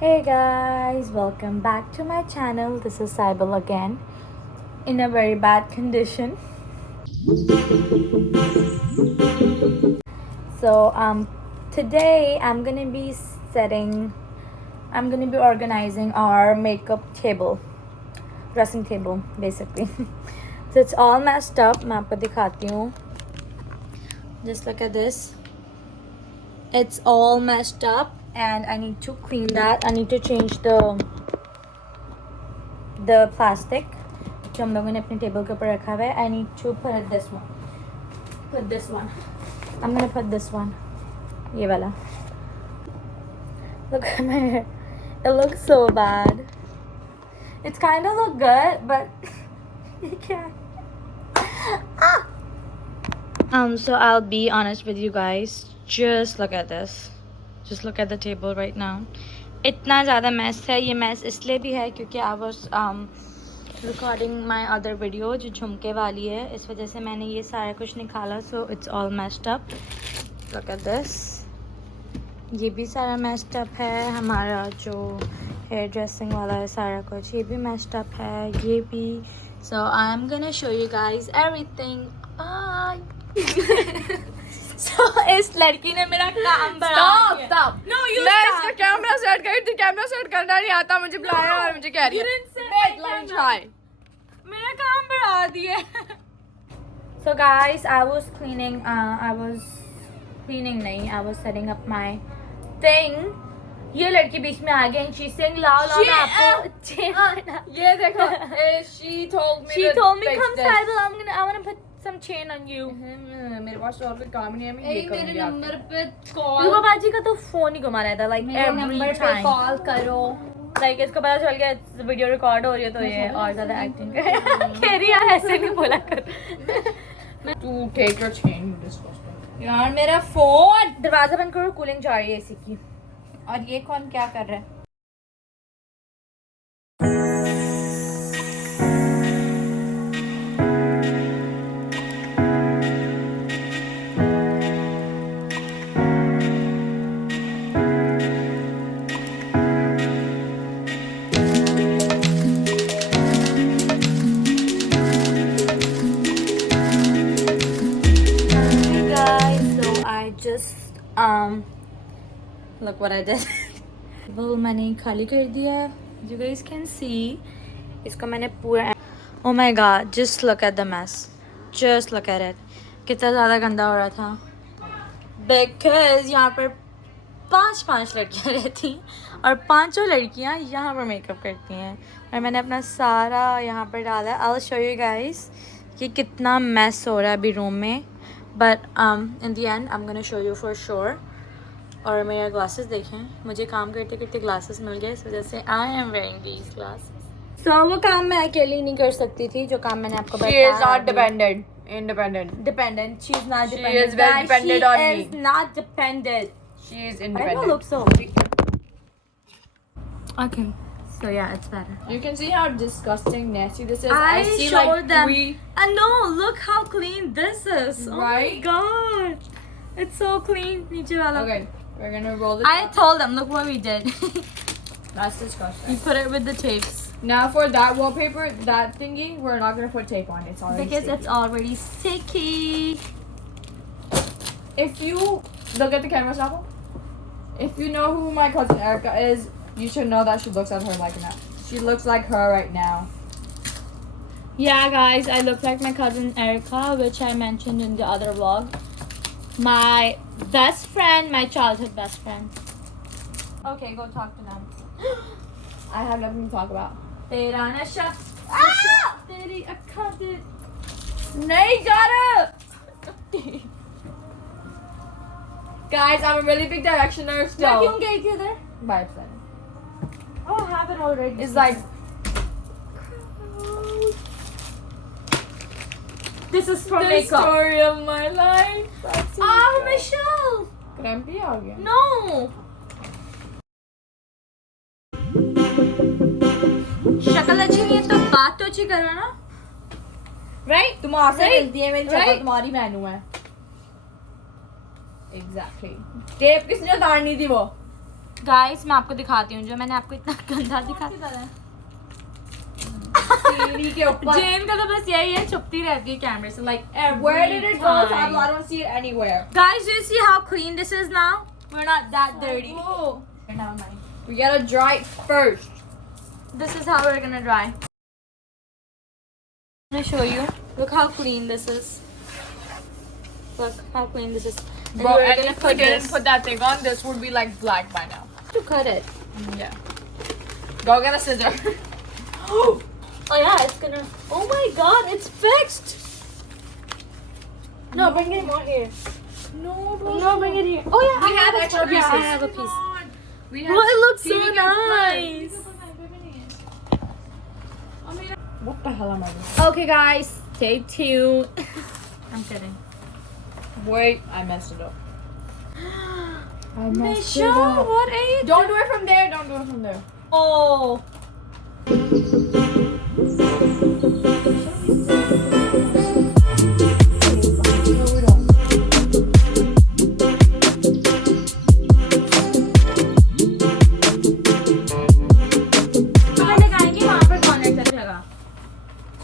Hey guys, welcome back to my channel. This is Saibal again in a very bad condition. So today I'm gonna be organizing our makeup table, dressing table basically. So it's all messed up. मैं आपको दिखाती हूँ. Just look at this. It's all messed up and I need to clean that. I need to change the plastic जो हम लोगों ने अपने table के ऊपर रखा हुआ है. I need to put this one. I'm gonna put this one. ये वाला. Look at my hair. It looks so bad. It's kind of look good, but you can't. So I'll be honest with you guys. Just look at this. Just look at the table right now. इतना ज़्यादा mess है. ये mess इसलिए भी है क्योंकि I was recording my other video जो झुमके वाली है. इस वजह से मैंने ये सारा कुछ निकाला. So it's all messed up. Look at this. ये भी सारा messed up है. हमारा जो hair dressing वाला है सारा कुछ ये भी messed up है. ये भी. So I'm gonna show you guys everything. Bye. So इस लड़की ने मेरा काम बढ़ा दिया. Stop. No, you मैं stop. इसका कैमरा सेट कर थी. कैमरा सेट करना नहीं आता मुझे. बुलाया और मुझे कह रही है. Wait, let me try. मेरा काम बढ़ा दिया. So guys, I was cleaning नहीं. I was setting up my thing. ये लड़की बीच में आ गई and she's saying लाओ मैं आपको ये देखो. She told me. She told me fix come this. Saibal, I want to put some chain on you. मेरे पास और कोई काम नहीं है. मैं ये मेरे करूँगी. नंबर पे कॉल रूबा बाजी का तो फोन ही घुमा रहता like मेरे every नंबर पे time. कॉल करो. Like इसको पता चल गया वीडियो रिकॉर्ड हो रही है तो ये और ज़्यादा एक्टिंग कह रही है. ऐसे नहीं बोला कर. To take your chain. Disgusting. यार मेरा फोन. दरवाजा बंद करो. कूलिंग जा रही है इसी की. और ये कौन क्या कर रहा है? Just look what I did. वो मैंने खाली कर दिया है. You guys can see. इसको मैंने पूरा. Oh my god, just look at the mess. Just look at it. कितना ज़्यादा गंदा हो रहा था. Because यहाँ पर पांच लड़कियाँ रहती और पांचों लड़कियाँ यहाँ पर मेकअप करती हैं और मैंने अपना सारा यहाँ पर डाला है. I'll show you guys कि कितना mess हो रहा है अभी रूम में. But in the end I'm gonna show you for sure. और मेरे ग्लासेस देखें. मुझे काम करते करते ग्लासेस मिल गए इस वजह से I am wearing these glasses. So वो काम मैं अकेली नहीं कर सकती थी जो काम मैंने आपको बताया. She is not dependent. Independent. Dependent. She is not She dependent. is very dependent on me. She is not dependent. She is I independent. don't look so. Okay. So yeah, it's better. You can see how disgusting nasty this is. I see showed like them. three. And no, look how clean this is. Right? Oh my god. It's so clean. नीचे वाला. Okay, we're gonna roll this. I told them, look what we did. That's disgusting. We put it with the tapes. Now for that wallpaper, that thingy, we're not gonna put tape on. It's already Because sticky. it's already sticky. If you look at the camera, Saibal. If you know who my cousin Erica is, you should know that she looks at her like that. She looks like her right now. Yeah, guys, I look like my cousin Erica, which I mentioned in the other vlog. My best friend, my childhood best friend. Okay, go talk to them. I have nothing to talk about. तेरा नशा तेरी अक्खा दे नहीं जा रहा. Guys, I'm a really big directioner मैं still. क्यों गई थी उधर? By accident. Oh, I have it already. It's like This is for the makeup. story of my life. Oh, Michelle. Crumpy आ गया. No. शक्ल अच्छी नहीं है तो बात तो अच्छी करो ना. Right? तुम आपसे Right? मिलती है मेरी शक्ल Right? तुम्हारी मेनू है. Exactly. टेप किसने उतारनी थी वो? गाइस मैं आपको दिखाती हूँ जो मैंने आपको इतना गंदा दिखाया। के ऊपर जेन का तो बस यही है, छुपती रहती है कैमरे से like every Where did it go? time. I don't see it anywhere. Guys, do you see how clean this is now? We're not that dirty. Oh. Never mind. We gotta dry it first. This is how we're gonna dry. I'm gonna show you. Look how clean this is. Look how clean this is. And Bro, we're and gonna if we didn't put that thing on, this would be like black by now. to cut it. Yeah. Go get a scissor. Oh yeah, it's gonna. Oh my God, it's fixed. No, bring it more here. No, bro. No, bring it here. Oh yeah, We have extra Yeah, I pieces. have a piece. We Oh, it looks so TV nice. What the hell am I doing? Okay, guys, stay tuned. I'm kidding. Wait, I messed it up. I messed it Misha, up. what are you? Don't do it from there. Don't do it from there. Oh.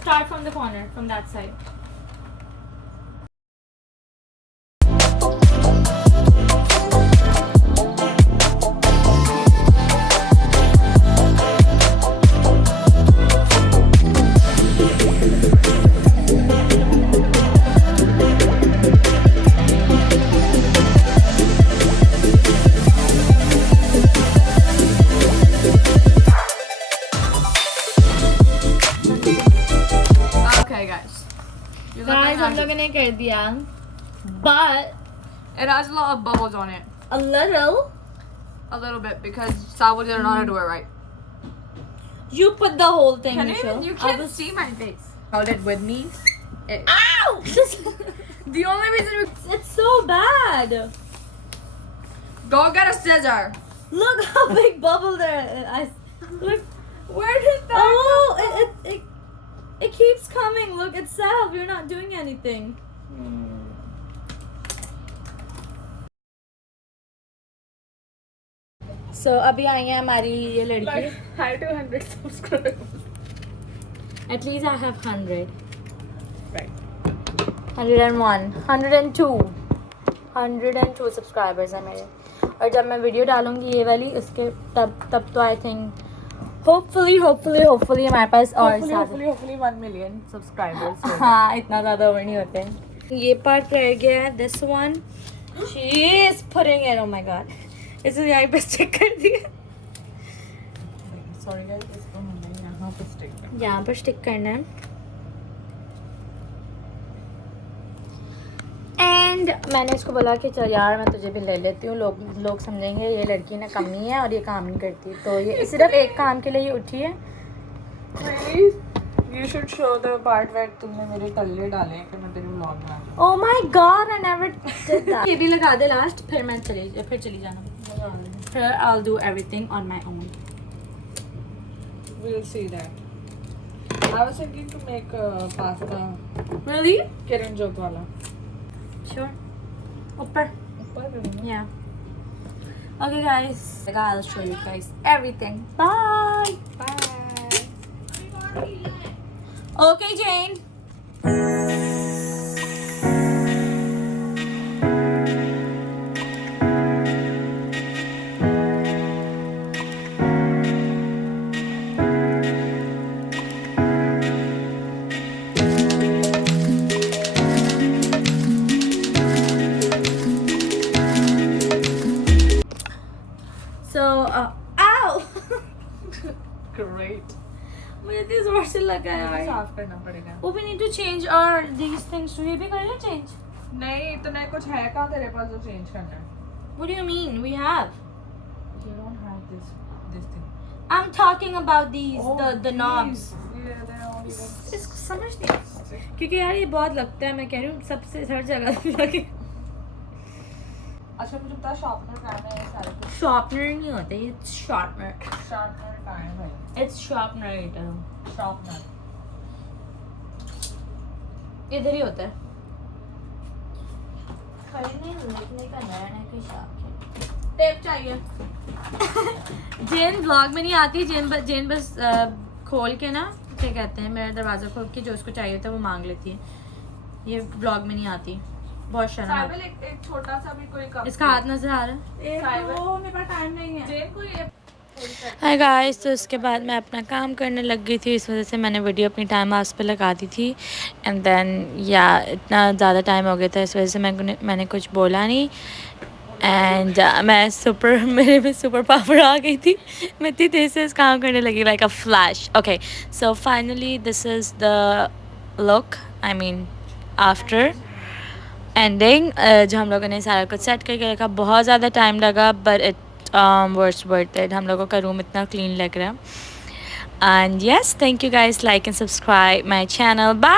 Start from the corner, from that side. Okay, guys. You look Guys, like हम लोगों ने कर दिया, but it has a lot of bubbles on it. a little. A little bit because Saibal didn't know how to do it right. You put the whole thing. Can Misha. you I can't was- see my face. Held it with me. Ow! The only reason It's so bad. go get a scissor. Look how big bubble there. Look. Where did that Oh, it keeps coming. Look itself. You're not doing anything. So अभी आई है हमारी ये लड़की. Hi to 100 subscribers. At least I have 100. Right. 101, 102, 102 subscribers हैं मेरे. और जब मैं वीडियो डालूंगी ये वाली उसके तब तो आई थिंक होपफुली हमारे पास और Hopefully 1 million subscribers. हाँ इतना ज़्यादा ओवर नहीं होते हैं. ये पार्ट रह गया है. This one she is putting it. Oh my God, इसे यहाँ पे स्टिक कर दिया. Sorry guys, इसको हमने यहाँ पे stick करना. यहाँ पर स्टिक करना है. एंड मैंने इसको बोला कि चल यार मैं तुझे भी ले लेती हूँ. लोग समझेंगे ये लड़की ना कमी है और ये काम नहीं करती. तो ये सिर्फ एक काम के लिए ये उठी है. Please, you should show the part where तुमने मेरे तल्ले डाले कि मैं तेरे vlog में आ जाऊँ. Oh my God, I never did that. ये भी लगा दे लास्ट, फिर चली जाना. फिर I'll do everything on my own. We'll see that. I was thinking to make pasta. Really? Kiran joke वाला. Sure. Upper. ऊपर करूँगा. Yeah. Okay, guys. I'll show you guys everything. Bye. Bye. Okay, Jane. So, ow! Great. मुझे इतनी जोर से लगा मुझे यार. साफ करना पड़ेगा. Oh, we need to change our these things. तो ये भी कर ले change. नहीं इतना कुछ है कहाँ तेरे पास जो change करना है? What do you mean? We have. You don't have this thing. I'm talking about these, the knobs. Yeah, they're all even. इसको समझ नहीं. क्योंकि यार ये बहुत लगता है. मैं कह रही हूँ सबसे हर जगह लगे. अच्छा मुझे पता sharpener कहाँ है ये सारे कुछ. Sharpener नहीं होता ये sharpener. Sharpener कहाँ है भाई? It's sharpener it है. Sharpener. इधर ही होता है. खरीदने लिखने का नया नया कोई शौक है. टेप चाहिए। जेन ब्लॉग में नहीं आती, जेन बस खोल के ना, क्या कहते हैं, मेरा दरवाज़ा खोल के जो उसको चाहिए होता है वो मांग लेती है। ये ब्लॉग में नहीं आती, बहुत शर्म आती। साइबल एक छोटा सा भी कोई कप। इसका हाथ नजर आ रहा है। साइबल मेरे पास टाइम नहीं है। जेन को ये हाय गाइस, तो उसके बाद मैं अपना काम करने लग गई थी, इस वजह से मैंने वीडियो अपनी टाइम पास पे लगा दी थी। एंड देन या इतना ज़्यादा टाइम हो गया था, इस वजह से मैंने कुछ बोला नहीं। एंड मैं मेरे में सुपर पावर आ गई थी। मैं इतनी तेज़ से इस काम करने लगी, like a flash. Okay, so finally this is the look, I mean after ending. जो हम लोगों ने सारा कुछ सेट करके रखा, बहुत ज़्यादा टाइम लगा, बट इट वर्थ इट। हम लोगों का रूम इतना क्लीन लग रहा है। And yes, thank you guys, like and subscribe my channel, bye.